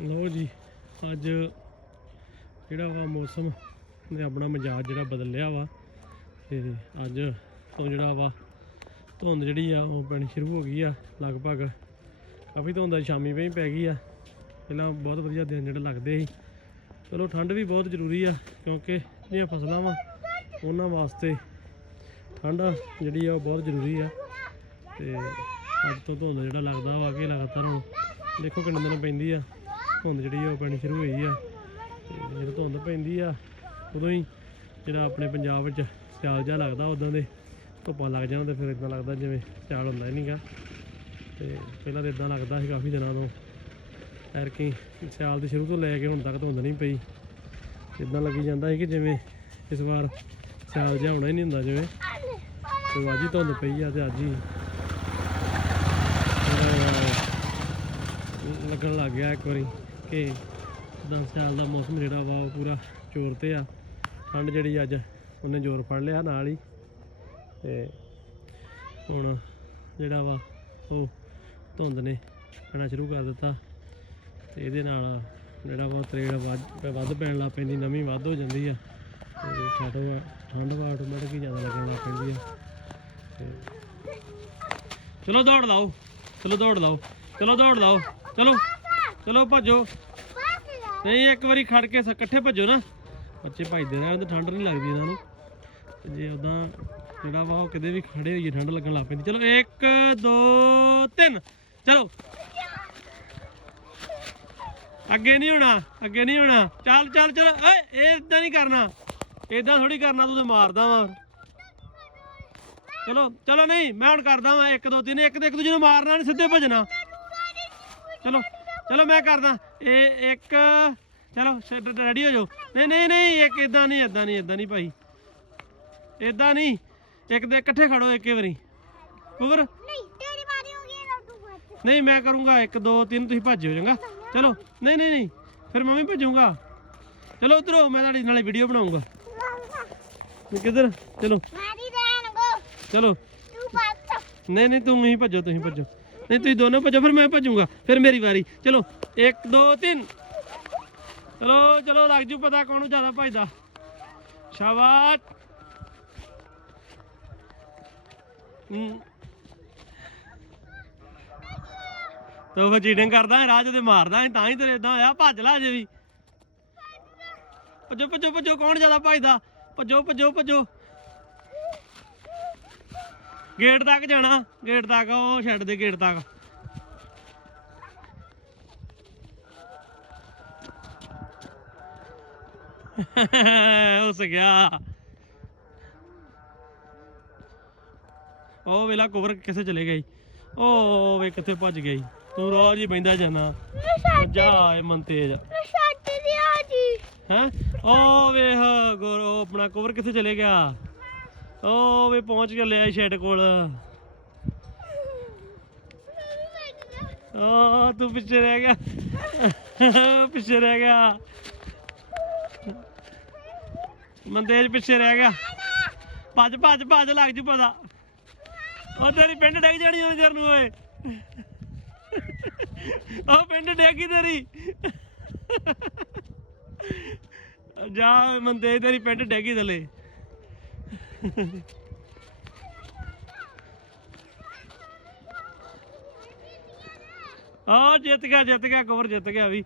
ਲੋ ਜੀ, ਅੱਜ ਜਿਹੜਾ ਵਾ ਮੌਸਮ ਨੇ ਆਪਣਾ ਮਿਜਾਜ ਜਿਹੜਾ ਬਦਲਿਆ ਵਾ ਤੇ ਅੱਜ ਤੋਂ ਜਿਹੜਾ ਵਾ ਧੁੰਦ ਜਿਹੜੀ ਆ ਉਹ ਪੈਣੀ ਸ਼ੁਰੂ ਹੋ ਗਈ ਆ, ਲਗਭਗ ਕਾਫੀ ਧੁੰਦ ਆ, ਸ਼ਾਮੀ ਵੀ ਪੈ ਗਈ ਆ। ਪਹਿਲਾਂ ਬਹੁਤ ਵਧੀਆ ਦਿਨ ਜਿਹੜੇ ਲੱਗਦੇ ਸੀ। ਚਲੋ, ਠੰਡ ਵੀ ਬਹੁਤ ਜ਼ਰੂਰੀ ਆ, ਕਿਉਂਕਿ ਜਿਹੜੀਆਂ ਫਸਲਾਂ ਵਾ, ਉਹਨਾਂ ਵਾਸਤੇ ਠੰਡ ਜਿਹੜੀ ਆ ਉਹ ਬਹੁਤ ਜ਼ਰੂਰੀ ਆ। ਤੇ ਅੱਜ ਤੋਂ ਧੁੰਦ ਜਿਹੜਾ ਲੱਗਦਾ ਵਾ ਕਿ ਲਗਾਤਾਰ ਹੁਣ ਦੇਖੋ ਕਿੰਨੇ ਦਿਨ ਪੈਂਦੀ ਆ। ਧੁੰਦ ਜਿਹੜੀ ਆ ਉਹ ਪੈਣੀ ਸ਼ੁਰੂ ਹੋਈ ਆ। ਜਦੋਂ ਧੁੰਦ ਪੈਂਦੀ ਆ, ਉਦੋਂ ਹੀ ਜਿਹੜਾ ਆਪਣੇ ਪੰਜਾਬ ਵਿੱਚ ਸਿਆਲ ਜਿਹਾ ਲੱਗਦਾ ਉਦੋਂ ਦੇ, ਧੁੱਪਾਂ ਲੱਗ ਜਾਣ ਤੇ ਫਿਰ ਇਦਾਂ ਲੱਗਦਾ ਜਿਵੇਂ ਸਿਆਲ ਹੁੰਦਾ ਹੀ ਨਹੀਂਗਾ ਤੇ ਪਹਿਲਾਂ ਤਾਂ ਇਦਾਂ ਲੱਗਦਾ ਸੀ ਕਾਫੀ ਦਿਨਾਂ ਤੋਂ ਐਰ ਕਿ ਸਿਆਲ ਦੇ ਸ਼ੁਰੂ ਤੋਂ ਲੈ ਕੇ ਹੁਣ ਤੱਕ ਧੁੰਦ ਨਹੀਂ ਪਈ। ਇਦਾਂ ਲੱਗੀ ਜਾਂਦਾ ਸੀ ਕਿ ਜਿਵੇਂ ਇਸ ਵਾਰ ਸਿਆਲ ਜਿਹਾ ਹੋਣਾ ਹੀ ਨਹੀਂ ਹੁੰਦਾ ਜਿਵੇਂ। ਤੇ ਅੱਜ ਹੀ ਧੁੰਦ ਪਈ ਆ ਤੇ ਅੱਜ ਹੀ ਲੱਗਣ ਲੱਗ ਗਿਆ ਇੱਕ ਵਾਰੀ। ਕਿ ਦਸ ਸਿਆਲ ਦਾ ਮੌਸਮ ਜਿਹੜਾ ਵਾ ਉਹ ਪੂਰਾ ਜ਼ੋਰ ਤੇ ਆ। ਠੰਡ ਜਿਹੜੀ ਅੱਜ ਉਹਨੇ ਜ਼ੋਰ ਫੜ ਲਿਆ ਨਾਲ ਹੀ। ਤੇ ਹੁਣ ਜਿਹੜਾ ਵਾ ਉਹ ਧੁੰਦ ਨੇ ਪੈਣਾ ਸ਼ੁਰੂ ਕਰ ਦਿੱਤਾ। ਤੇ ਇਹਦੇ ਨਾਲ ਜਿਹੜਾ ਵਾ ਤਰੇੜ ਵੱਧ ਵੱਧ ਪੈਣ ਲੱਗ ਪੈਂਦੀ ਨਵੀਂ ਵੱਧ ਹੋ ਜਾਂਦੀ ਆ। ਤੇ ਠੰਡ ਵਾ- ਠੰਡ ਵਾ ਆਟੋਮੈਟਿਕ ਹੀ ਜ਼ਿਆਦਾ ਲੱਗਣ ਲੱਗ ਪੈਂਦੀ ਆ। ਤੇ ਚਲੋ ਦੌੜ ਲਾਓ, ਚਲੋ ਦੌੜ ਲਾਓ, ਚਲੋ ਦੌੜ ਲਾਓ, ਚਲੋ। ਚਲੋ ਭੱਜੋ। ਨਹੀਂ ਇੱਕ ਵਾਰੀ ਖੜ ਕੇ ਇਕੱਠੇ ਭੱਜੋ ਨਾ। ਬੱਚੇ ਭੱਜਦੇ ਰਹਿਣ ਤੇ ਠੰਡ ਨਹੀਂ ਲੱਗਦੀ ਇਹਨਾਂ ਨੂੰ। ਜੇ ਉਦਾਂ ਜਿਹੜਾ ਵਾ ਉਹ ਕਿਤੇ ਵੀ ਖੜੇ ਹੋਈਏ ਠੰਡ ਲੱਗਣ ਲੱਗ ਪੈਂਦੀ। ਚਲੋ 1 2 3 ਚਲੋ। ਅੱਗੇ ਨਹੀਂ ਹੋਣਾ ਅੱਗੇ ਨਹੀਂ ਹੋਣਾ। ਚੱਲ ਚੱਲ ਚੱਲ। ਓਏ ਇਹ ਇਦਾਂ ਨਹੀਂ ਕਰਨਾ। ਇਦਾਂ ਥੋੜੀ ਕਰਨਾ ਤੂੰ ਤੇ ਮਾਰਦਾ ਵਾ। ਚਲੋ ਚਲੋ ਨਹੀਂ ਮੈਂ ਹੁਣ ਕਰਦਾ ਵਾਂ। 1 2 3 ਇੱਕ ਤੇ ਇੱਕ ਦੂਜੇ ਨੂੰ ਮਾਰਨਾ ਨਹੀਂ ਸਿੱਧੇ ਭੱਜਣਾ। ਚਲੋ। ਚਲੋ ਮੈਂ ਕਰਦਾ। ਇਹ ਇੱਕ ਚਲੋ ਰੈਡੀ ਹੋ ਜਾਓ। ਨਹੀਂ ਨਹੀਂ ਨਹੀਂ ਇੱਕ ਇਦਾਂ ਨਹੀਂ ਇਦਾਂ ਨਹੀਂ ਇਦਾਂ ਨਹੀਂ ਭਾਈ। ਇਦਾਂ ਨਹੀਂ। ਇੱਕ ਦੇ ਇਕੱਠੇ ਖੜੋ ਇੱਕੇ ਵਾਰੀ। ਉਵਰ। ਨਹੀਂ ਤੇਰੀ ਵਾਰੀ ਹੋ ਗਈ ਨਾ ਤੂੰ ਬੱਚ ਨਹੀਂ ਮੈਂ ਕਰੂੰਗਾ 1 2 3 ਤੁਸੀਂ ਭੱਜਿਓ ਚੰਗਾ। ਚਲੋ ਨਹੀਂ ਨਹੀਂ ਨਹੀਂ ਫਿਰ ਮੈਂ ਵੀ ਭੱਜੂਗਾ। ਚਲੋ ਉਧਰੋਂ ਮੈਂ ਤੁਹਾਡੀ ਨਾਲੇ ਵੀਡੀਓ ਬਣਾਉਂਗਾ ਕਿੱਧਰ? ਚਲੋ। ਮਾਰੀ ਰਹਿਣ ਗੋ ਚਲੋ। ਨਹੀਂ ਨਹੀਂ, ਤੂੰ ਹੀ ਭੱਜੋ, ਤੁਸੀਂ ਭੱਜੋ। ਨਹੀਂ, ਤੁਸੀਂ ਦੋਨੋਂ ਭੱਜੋ, ਫਿਰ ਮੈਂ ਭੱਜੂਗਾ। ਫਿਰ ਮੇਰੀ ਵਾਰੀ। ਚਲੋ 1 2 3 ਚਲੋ ਚਲੋ, ਲੱਗ ਜੂ ਪਤਾ ਕੌਣ ਜ਼ਿਆਦਾ ਭੱਜਦਾ। ਸ਼ਾਬਾਸ਼। ਤੋ ਫਿਰ ਚੀਟਿੰਗ ਕਰਦਾ ਹੈ, ਰਾਹ 'ਚ ਤੇ ਮਾਰਦਾ ਹੈ, ਤਾਂ ਹੀ ਤੇਰੇ ਇਦਾਂ ਹੋਇਆ, ਭੱਜ ਲੈ ਅਜੇ ਵੀ। ਭੱਜੋ ਭੱਜੋ ਭੱਜੋ, ਕੌਣ ਜ਼ਿਆਦਾ ਭੱਜਦਾ? ਭੱਜੋ ਭੱਜੋ ਭੱਜੋ। ਗੇਟ ਤੱਕ ਜਾਣਾ ਗੇਟ ਤੱਕ ਉਹ ਛੱਡ ਦੇ ਗੇਟ ਤੱਕ। ਉਸ ਗਿਆ। ਉਹ ਵੇਲਾ ਕਵਰ ਕਿਸੇ ਚਲੇ ਗਈ? ਉਹ ਵੇ ਕਿੱਥੇ ਭੱਜ ਗਈ? ਤੂੰ ਰੋਜ਼ ਹੀ ਬੈਂਦਾ ਜਾਣਾ ਜਾ ਏ ਮਨ ਤੇਜ। ਛੱਡ ਦਿਆ ਜੀ। ਹੈ? ਉਹ ਵੇਖ ਗੁਰ ਆਪਣਾ ਕਵਰ ਕਿੱਥੇ ਚਲੇ ਗਿਆ? ਉਹ ਵੇ ਪਹੁੰਚ ਗਿਆ ਲਿਆ ਸ਼ੈਡ ਕੋਲ। ਆ ਤੂੰ ਪਿੱਛੇ ਰਹਿ ਗਿਆ। ਪਿੱਛੇ ਰਹਿ ਗਿਆ। ਮੰਦੇਜ ਪਿੱਛੇ ਰਹਿ ਗਿਆ। ਭੱਜ ਭੱਜ ਭੱਜ ਲੱਗ ਜੂ ਪਤਾ। ਉਹ ਤੇਰੀ ਪਿੰਡ ਡਿੱਗ ਜਾਣੀ ਉਹਨੇ ਜਰ ਨੂੰ, ਓਏ। ਉਹ ਪਿੰਡ ਡਿੱਗੀ ਤੇਰੀ। ਜਾ ਮੰਦੇ ਤੇਰੀ ਪਿੰਡ ਡਿੱਗੀ ਥਲੇ। ਆ ਜਿੱਤ ਗਿਆ ਜਿੱਤ ਗਿਆ ਕਵਰ ਜਿੱਤ ਗਿਆ ਵੀ।